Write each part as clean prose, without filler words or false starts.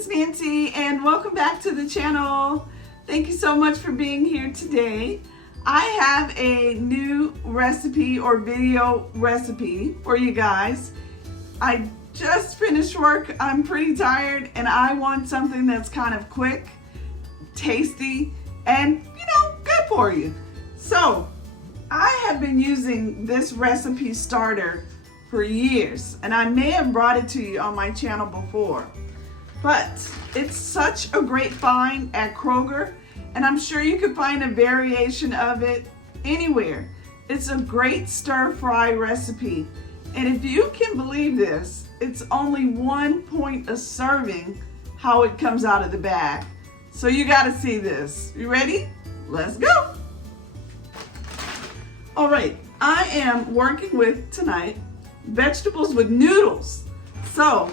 it's Nancy and welcome back to the channel. Thank you so much for being here today. I have a new recipe or video recipe for you guys. I just finished work, I'm pretty tired, and I want something that's kind of quick, tasty, and good for you. So I have been using this recipe starter for years, and I may have brought it to you on my channel before, but it's such a great find at Kroger, and I'm sure you could find a variation of it anywhere. It's a great stir-fry recipe, and if you can believe this, it's only 1 point a serving how it comes out of the bag. So you got to see this. You ready? Let's go. All right, I am working with tonight vegetables with noodles. So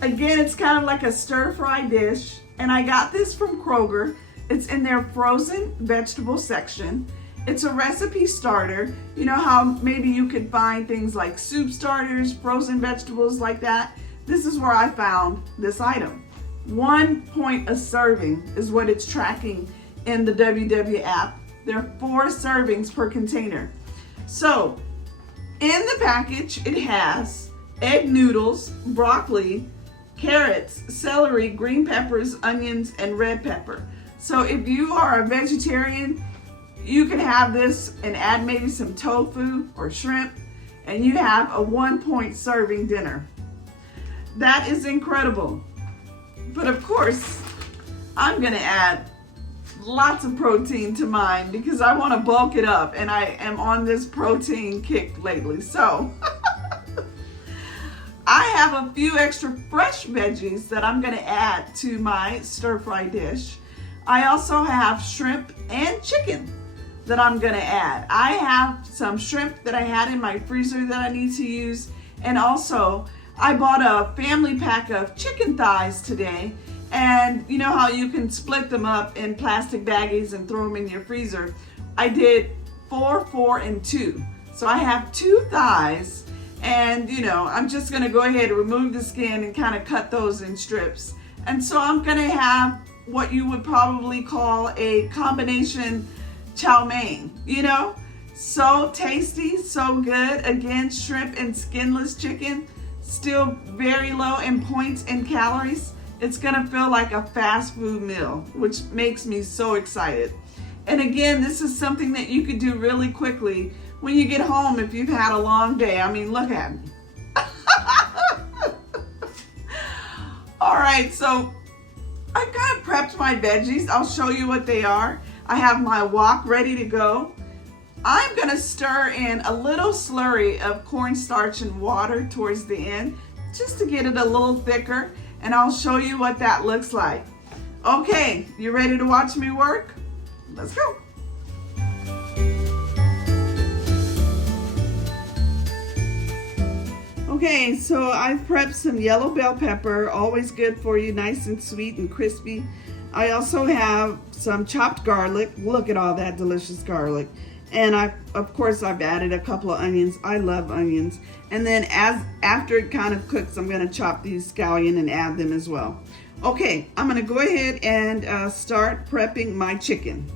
again, it's kind of like a stir-fry dish, and I got this from Kroger. It's in their frozen vegetable section. It's a recipe starter. You know how maybe you could find things like soup starters, frozen vegetables like that? This is where I found this item. 1 point a serving is what it's tracking in the WW app. There are 4 servings per container. So in the package, it has egg noodles, broccoli, carrots, celery, green peppers, onions, and red pepper. So if you are a vegetarian, you can have this and add maybe some tofu or shrimp, and you have a 1 point serving dinner. That is incredible. But of course, I'm gonna add lots of protein to mine because I want to bulk it up, and I am on this protein kick lately. So I have a few extra fresh veggies that I'm going to add to my stir-fry dish. I also have shrimp and chicken that I'm going to add. I have some shrimp that I had in my freezer that I need to use, and also I bought a family pack of chicken thighs today. And you know how you can split them up in plastic baggies and throw them in your freezer? I did 4, 4, and 2. So I have 2 thighs, and I'm just gonna go ahead and remove the skin and kind of cut those in strips. And so I'm gonna have what you would probably call a combination chow mein, So tasty, so good. Again, shrimp and skinless chicken, still very low in points and calories. It's gonna feel like a fast food meal, which makes me so excited. And again, this is something that you could do really quickly when you get home if you've had a long day. I mean, look at me. All right, so I kind of prepped my veggies. I'll show you what they are. I have my wok ready to go. I'm gonna stir in a little slurry of cornstarch and water towards the end, just to get it a little thicker. And I'll show you what that looks like. Okay, you ready to watch me work? Let's go. Okay, so I've prepped some yellow bell pepper, always good for you, nice and sweet and crispy. I also have some chopped garlic. Look at all that delicious garlic. And of course, I've added a couple of onions. I love onions. And then after it kind of cooks, I'm gonna chop these scallion and add them as well. Okay, I'm gonna go ahead and start prepping my chicken.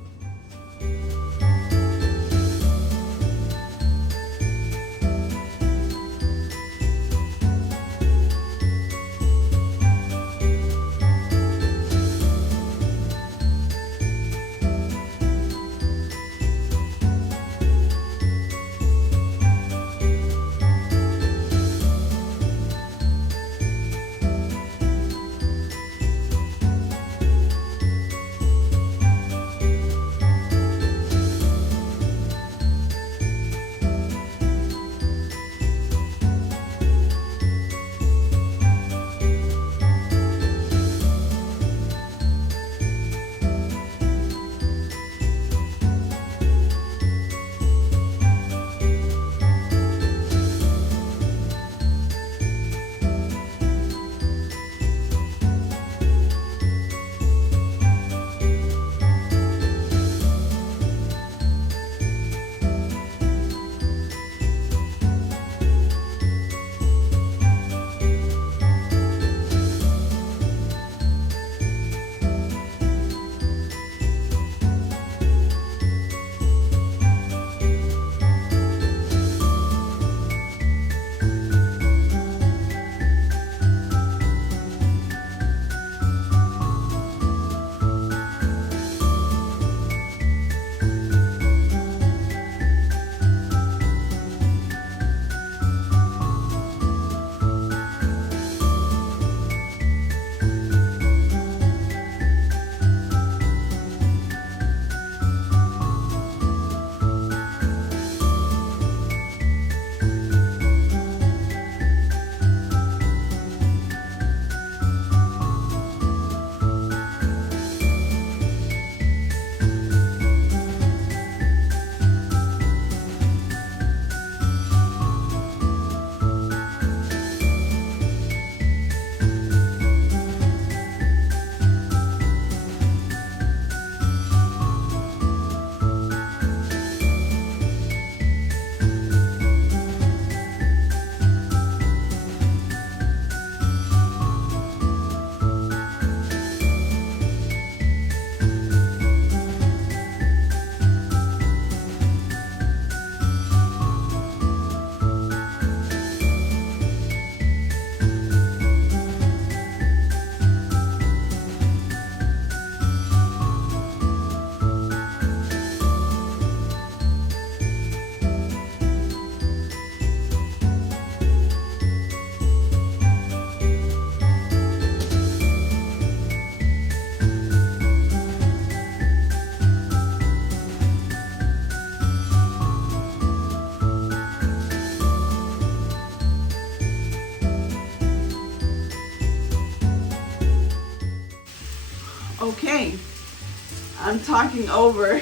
I'm talking over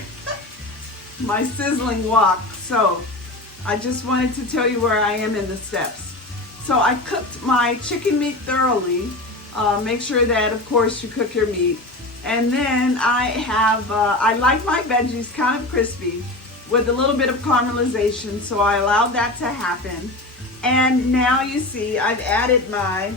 my sizzling wok. So I just wanted to tell you where I am in the steps. So I cooked my chicken meat thoroughly. Make sure that, of course, you cook your meat. And then I like my veggies kind of crispy with a little bit of caramelization, so I allowed that to happen. And now you see I've added my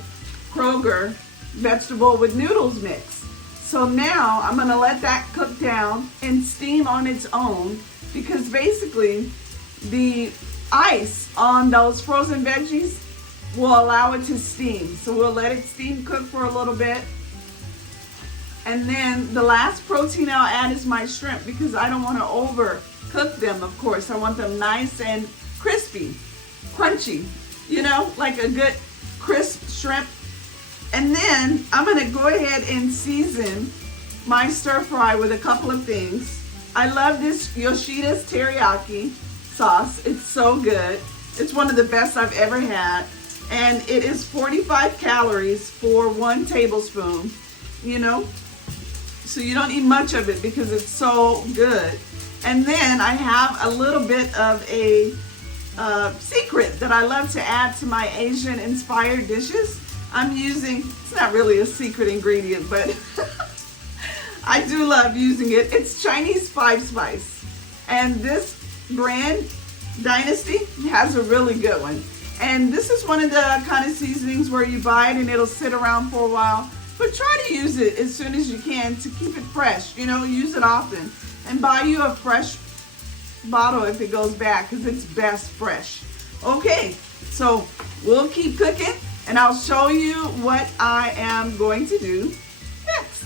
Kroger vegetable with noodles mix. So now I'm gonna let that cook down and steam on its own, because basically the ice on those frozen veggies will allow it to steam. So we'll let it steam cook for a little bit. And then the last protein I'll add is my shrimp, because I don't want to overcook them, of course. I want them nice and crispy, crunchy, you know, like a good crisp shrimp. And then I'm going to go ahead and season my stir fry with a couple of things. I love this Yoshida's teriyaki sauce. It's so good. It's one of the best I've ever had. And it is 45 calories for 1 tablespoon, you know. So you don't need much of it because it's so good. And then I have a little bit of a secret that I love to add to my Asian inspired dishes. I'm using, it's not really a secret ingredient, but I do love using it. It's Chinese 5-spice. And this brand, Dynasty, has a really good one. And this is one of the kind of seasonings where you buy it and it'll sit around for a while. But try to use it as soon as you can to keep it fresh. You know, use it often. And buy you a fresh bottle if it goes bad, because it's best fresh. Okay, so we'll keep cooking and I'll show you what I am going to do next.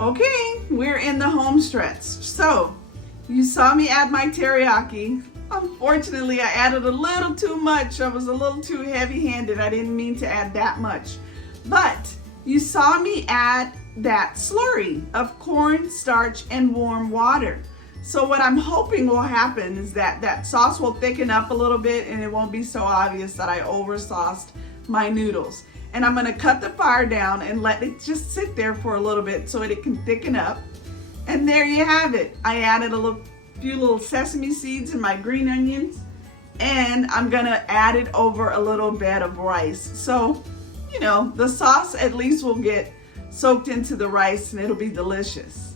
Okay, we're in the home stretch. So, you saw me add my teriyaki. Unfortunately, I added a little too much. I was a little too heavy-handed. I didn't mean to add that much. But you saw me add that slurry of corn, starch, and warm water. So what I'm hoping will happen is that that sauce will thicken up a little bit and it won't be so obvious that I over-sauced my noodles. And I'm gonna cut the fire down and let it just sit there for a little bit so it can thicken up. And there you have it. I added few little sesame seeds and my green onions, and I'm gonna add it over a little bed of rice. So, you know, the sauce at least will get soaked into the rice and it'll be delicious.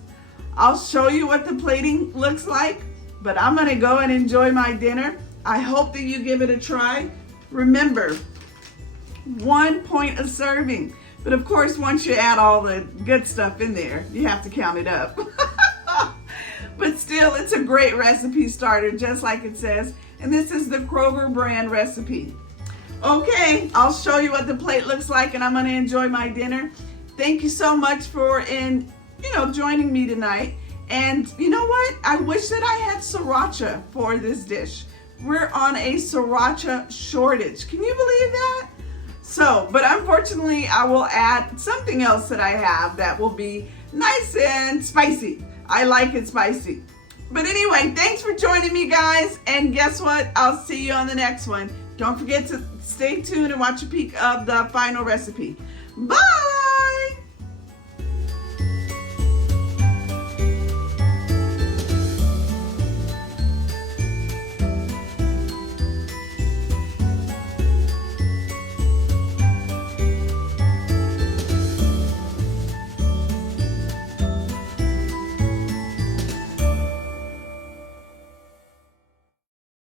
I'll show you what the plating looks like, but I'm gonna go and enjoy my dinner. I hope that you give it a try. Remember, 1 point a serving. But of course, once you add all the good stuff in there, you have to count it up. But still, it's a great recipe starter, just like it says. And this is the Kroger brand recipe. Okay, I'll show you what the plate looks like and I'm gonna enjoy my dinner. Thank you so much for joining me tonight. And you know what? I wish that I had sriracha for this dish. We're on a sriracha shortage. Can you believe that? So, but unfortunately, I will add something else that I have that will be nice and spicy. I like it spicy. But anyway, thanks for joining me, guys. And guess what? I'll see you on the next one. Don't forget to stay tuned and watch a peek of the final recipe. Bye!